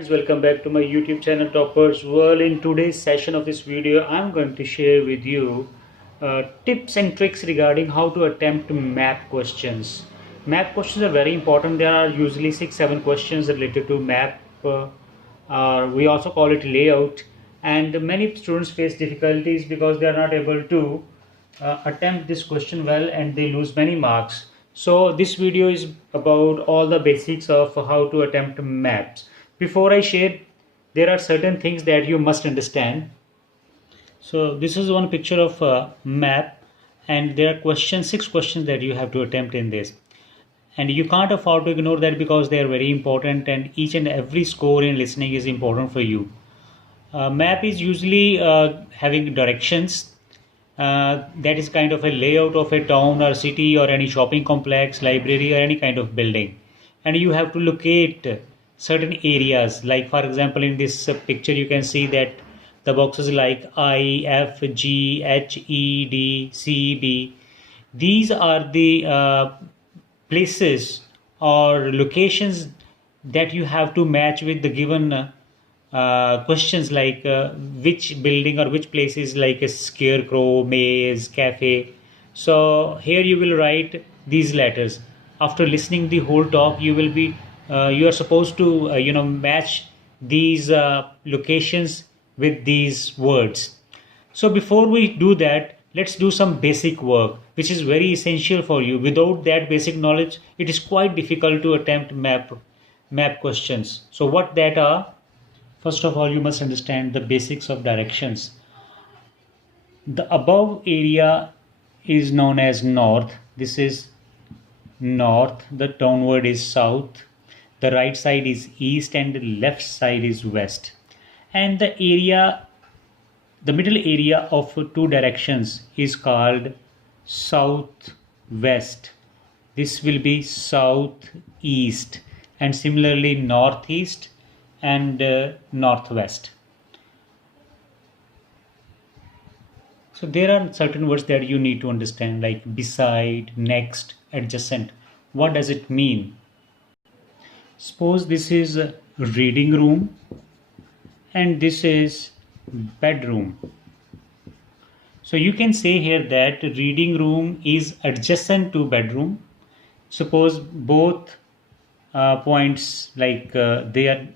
Friends, welcome back to my YouTube channel Toppers World. In today's session of this video, I'm going to share with you tips and tricks regarding how to attempt map questions. Map questions are very important. There are usually 6-7 questions related to map. We also call it layout, and many students face difficulties because they are not able to attempt this question well, and they lose many marks. So this video is about all the basics of how to attempt maps. Before I share, there are certain things that you must understand. So this is one picture of a map, and there are 6 questions that you have to attempt in this, and you can't afford to ignore that because they are very important, and each and every score in listening is important for you. Map is usually having directions. That is kind of a layout of a town or city or any shopping complex, library, or any kind of building, and you have to locate certain areas. Like for example, in this picture you can see that the boxes like I, F, G, H, E, D, C, B, these are the places or locations that you have to match with the given questions, like which building or which place is like a scarecrow, maze, cafe. So here you will write these letters. After listening the whole talk, you are supposed to match these locations with these words. So before we do that, let's do some basic work, which is very essential for you. Without that basic knowledge, it is quite difficult to attempt map questions. So what that are? First of all, you must understand the basics of directions. The above area is known as north. This is north. The downward is south. The right side is east and the left side is west. And the middle area of two directions is called southwest. This will be southeast, and similarly northeast and northwest. So there are certain words that you need to understand, like beside, next, adjacent. What does it mean? Suppose this is a reading room and this is bedroom. So you can say here that reading room is adjacent to bedroom. Suppose both points, like they are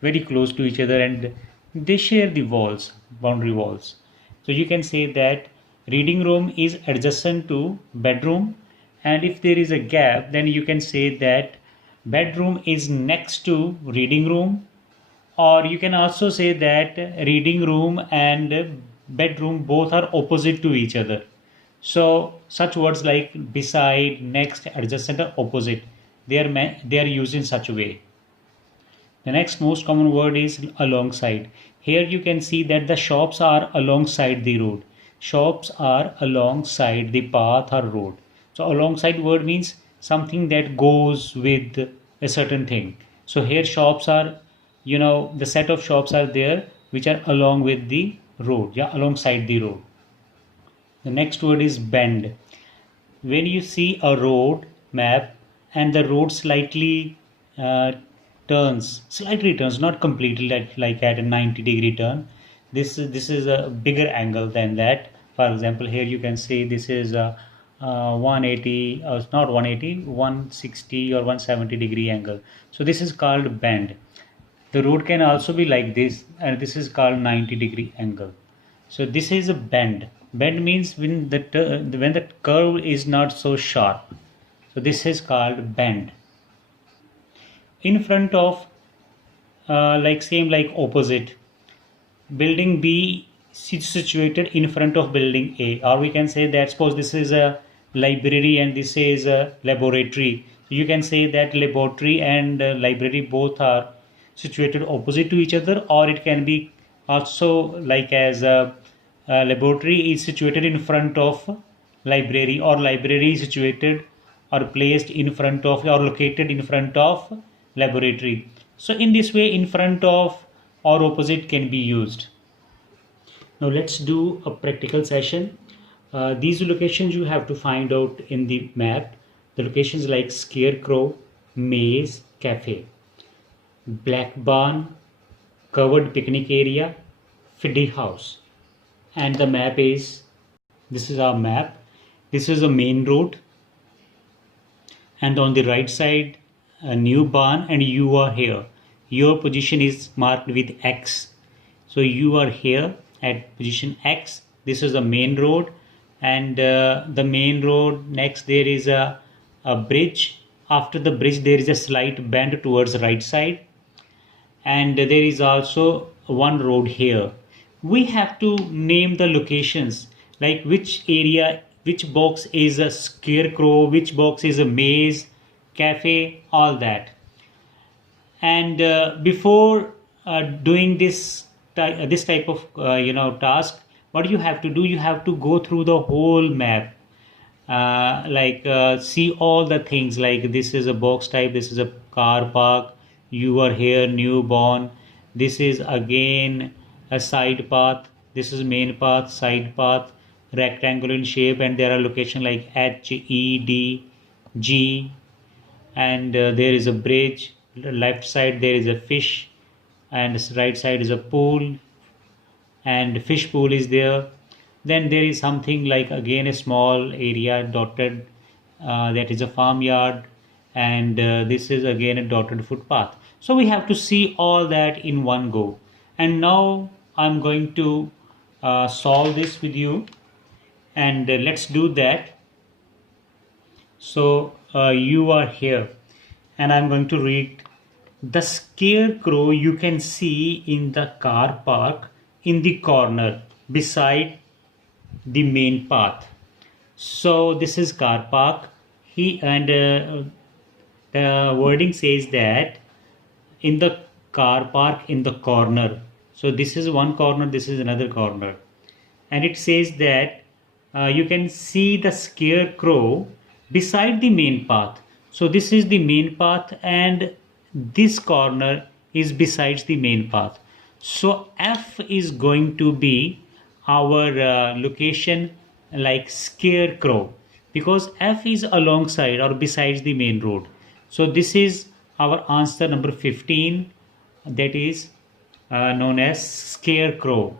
very close to each other and they share the walls, boundary walls. So you can say that reading room is adjacent to bedroom, and if there is a gap, then you can say that bedroom is next to reading room, or you can also say that reading room and bedroom both are opposite to each other. So such words like beside, next, adjacent are opposite. They are used in such a way. The next most common word is alongside. Here you can see that the shops are alongside the road. Shops are alongside the path or road. So alongside word means something that goes with a certain thing. So here shops are, the set of shops are there which are along with the road, alongside the road. The next word is bend. When you see a road map and the road slightly turns, not completely like at a 90-degree turn. This is a bigger angle than that. For example, here you can see this is a 180, not 180, 160 or 170 degree angle. So this is called bend. The road can also be like this, and this is called 90-degree angle. So this is a bend. Bend means when the curve is not so sharp. So this is called bend. In front of, like opposite, building B is situated in front of building A, or we can say that suppose this is a library and this is a laboratory. You can say that laboratory and library both are situated opposite to each other, or it can be also like as a laboratory is situated in front of library, or library is situated or placed in front of or located in front of laboratory. So in this way, in front of or opposite can be used. Now let's do a practical session. These locations you have to find out in the map. The locations like scarecrow, maze, cafe. Black Barn, Covered Picnic Area, Fiddy House. And the map is, this is our map. This is a main road, and on the right side a new barn, and you are here. Your position is marked with X. So you are here at position X. This is the main road, and the main road next there is a bridge. After the bridge there is a slight bend towards right side, and there is also one road here. We have to name the locations, like which area, which box is a scarecrow, which box is a maze, cafe, all that. And before doing this type of task, what you have to do, you have to go through the whole map, see all the things, like this is a box type, this is a car park, you are here, newborn, this is again a side path, this is main path, side path, rectangular in shape, and there are location like H, E, D, G, and there is a bridge. Left side there is a fish, and right side is a pool, and fish pool is there. Then there is something like again a small area dotted, that is a farmyard, and this is again a dotted footpath. So we have to see all that in one go. And now I'm going to solve this with you, and let's do that. So you are here, and I'm going to read. The scarecrow you can see in the car park in the corner beside the main path. So this is car park. The wording says that in the car park in the corner. So this is one corner, this is another corner, and it says that you can see the scarecrow beside the main path. So this is the main path, and this corner is besides the main path. So F is going to be our location, like scarecrow, because F is alongside or besides the main road. So this is our answer number 15, that is known as scarecrow.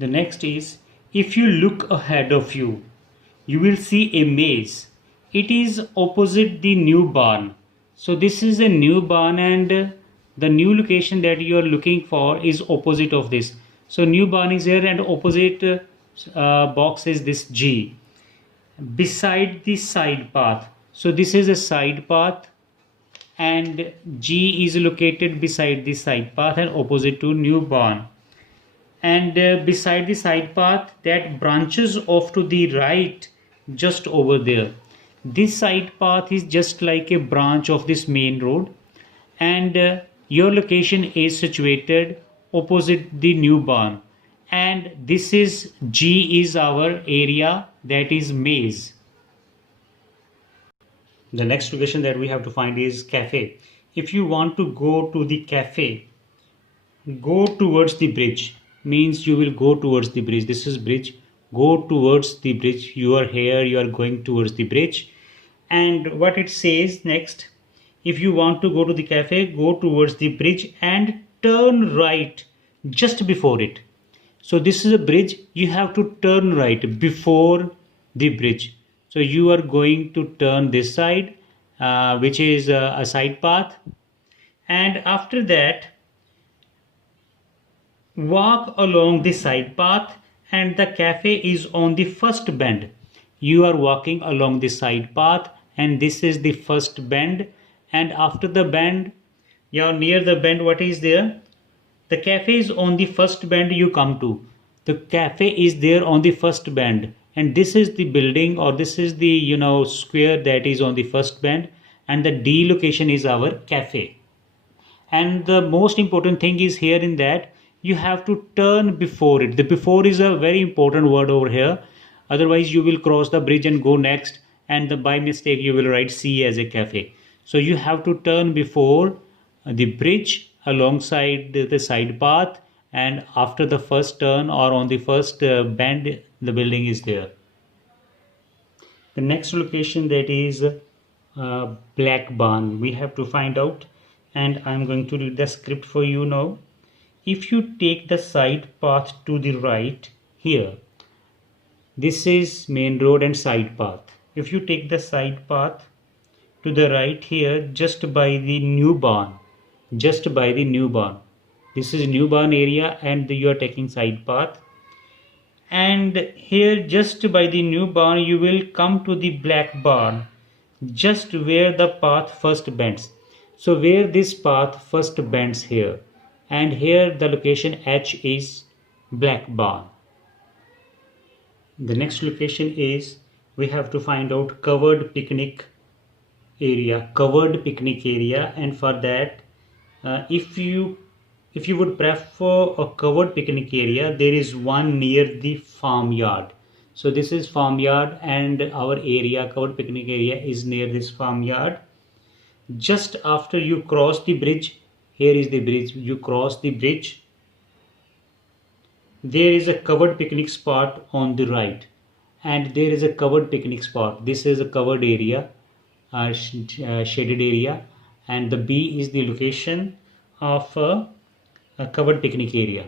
The next is, if you look ahead of you, you will see a maze. It is opposite the new barn. So this is a new barn, and the new location that you are looking for is opposite of this. So new barn is here, and opposite box is this G. Beside the side path. So this is a side path, and G is located beside the side path and opposite to new barn. And beside the side path that branches off to the right, just over there. This side path is just like a branch of this main road, and your location is situated opposite the new barn, and this is G is our area, that is maze. The next location that we have to find is cafe. If you want to go to the cafe, go towards the bridge, means you will go towards the bridge. This is bridge. Go towards the bridge. You are here, you are going towards the bridge. And what it says next, if you want to go to the cafe, go towards the bridge and turn right just before it. So this is a bridge, you have to turn right before the bridge. So you are going to turn this side, which is a side path, and after that walk along the side path, and the cafe is on the first bend. You are walking along the side path, and this is the first bend, and after the bend, near the bend, what is there? The cafe is on the first bend you come to. The cafe is there on the first bend, and this is the building, or this is the square that is on the first bend, and the D location is our cafe. And the most important thing is here in that you have to turn before it. The before is a very important word over here. Otherwise you will cross the bridge and go next, and by mistake you will write C as a cafe. So you have to turn before the bridge alongside the side path, and after the first turn or on the first bend, the building is there. The next location, that is Black Barn, we have to find out. and I'm going to read the script for you now. If you take the side path to the right here, this is main road and side path. If you take the side path to the right here, just by the new barn, this is new barn area, and you are taking side path, and here just by the new barn you will come to the black barn, just where the path first bends. So where this path first bends here, and here the location H is black barn. The next location is, we have to find out covered picnic area, and for that if you would prefer a covered picnic area, there is one near the farmyard. So this is farmyard, and our area, covered picnic area, is near this farmyard. Just after you cross the bridge, here is the bridge, you cross the bridge, there is a covered picnic spot on the right, and there is a covered picnic spot. This is a covered area, shaded area, and the B is the location of a covered picnic area.